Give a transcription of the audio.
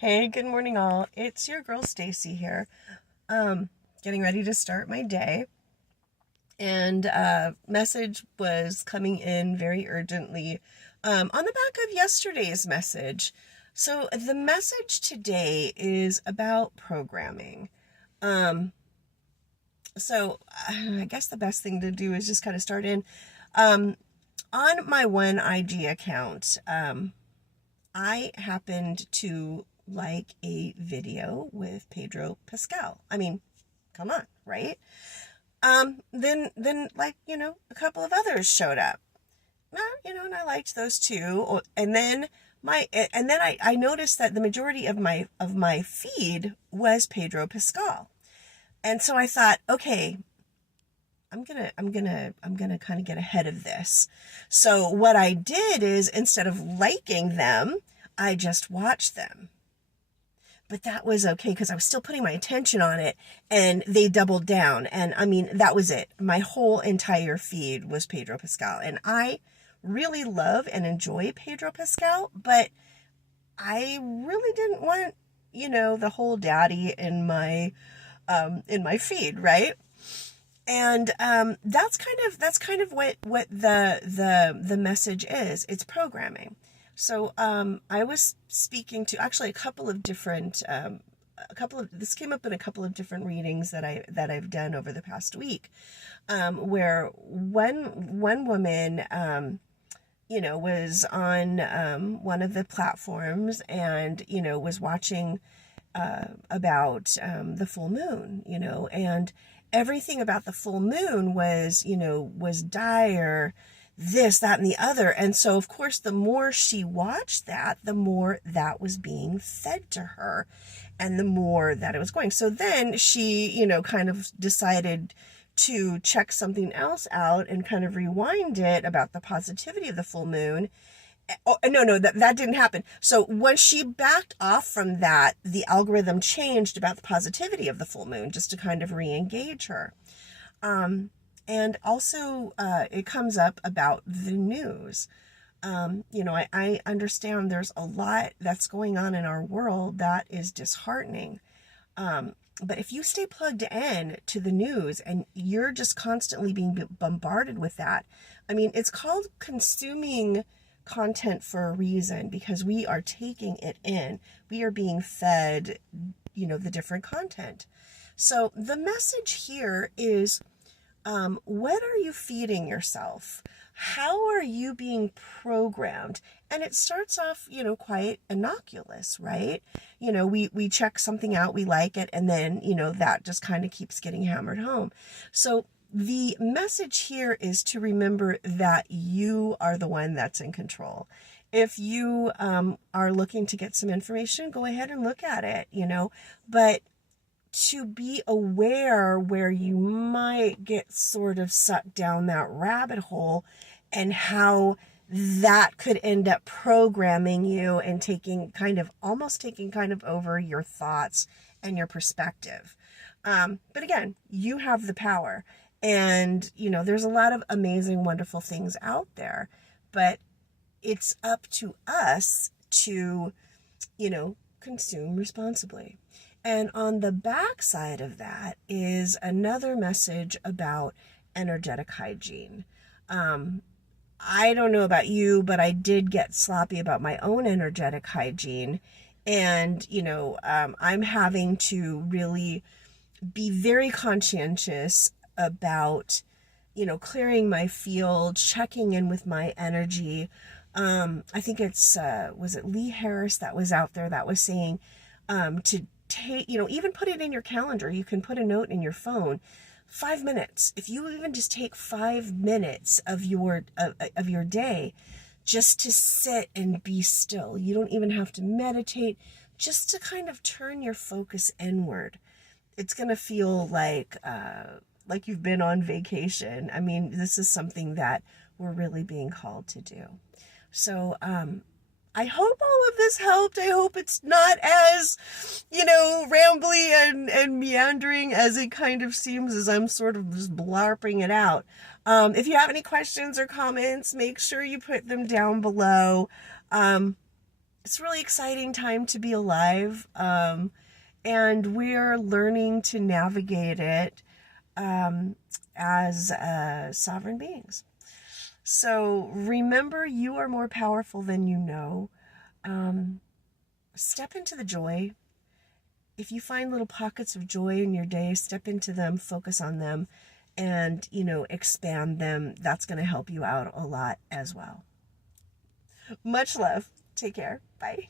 Hey, good morning all. It's your girl Stacy here. Getting ready to start my day. And message was coming in very urgently on the back of yesterday's message. So the message today is about programming. Um, I guess the best thing to do is just kind of start in. On my one IG account, I happened to like a video with Pedro Pascal. I mean, come on, right? Then like, a couple of others showed up. And I liked those too. And then I noticed that the majority of my feed was Pedro Pascal. And so I thought, okay, I'm gonna kind of get ahead of this. So what I did is, instead of liking them, I just watched them. But that was okay because I was still putting my attention on it, and they doubled down. And I mean, that was it. My whole entire feed was Pedro Pascal. And I really love and enjoy Pedro Pascal, but I really didn't want, the whole daddy in my feed, right? And that's kind of what the message is. It's programming. So I was speaking to actually this came up in a couple of different readings that I've done over the past week, where one woman was on one of the platforms, and was watching about the full moon, and everything about the full moon was dire, this, that, and the other. And so, of course, the more she watched that, the more that was being fed to her, and the more that it was going. So then she, kind of decided to check something else out and kind of rewind it about the positivity of the full moon. Oh, no, that didn't happen. So when she backed off from that, the algorithm changed about the positivity of the full moon, just to kind of re-engage her. And also, it comes up about the news. I understand there's a lot that's going on in our world that is disheartening. But if you stay plugged in to the news and you're just constantly being bombarded with that, I mean, it's called consuming content for a reason, because we are taking it in. We are being fed, the different content. So the message here is, what are you feeding yourself? How are you being programmed? And it starts off, quite innocuous, right? We check something out, we like it, and then, that just kind of keeps getting hammered home. So the message here is to remember that you are the one that's in control. If you are looking to get some information, go ahead and look at it, but to be aware where you might get sort of sucked down that rabbit hole, and how that could end up programming you and taking kind of over your thoughts and your perspective. But again, you have the power. And, there's a lot of amazing, wonderful things out there, but it's up to us to, consume responsibly. And on the back side of that is another message about energetic hygiene. I don't know about you, but I did get sloppy about my own energetic hygiene. And, I'm having to really be very conscientious about, clearing my field, checking in with my energy. I think was it Lee Harris that was out there that was saying to take, even put it in your calendar. You can put a note in your phone. 5 minutes. If you even just take 5 minutes of your day just to sit and be still. You don't even have to meditate, just to kind of turn your focus inward. It's going to feel like you've been on vacation. I mean, this is something that we're really being called to do. So, I hope all of this helped. I hope it's not as, rambly and meandering as it kind of seems, as I'm sort of just blarping it out. If you have any questions or comments, make sure you put them down below. it's a really exciting time to be alive. And we're learning to navigate it as sovereign beings. So remember, you are more powerful than you know. Step into the joy. If you find little pockets of joy in your day, step into them, focus on them, and, expand them. That's going to help you out a lot as well. Much love. Take care. Bye.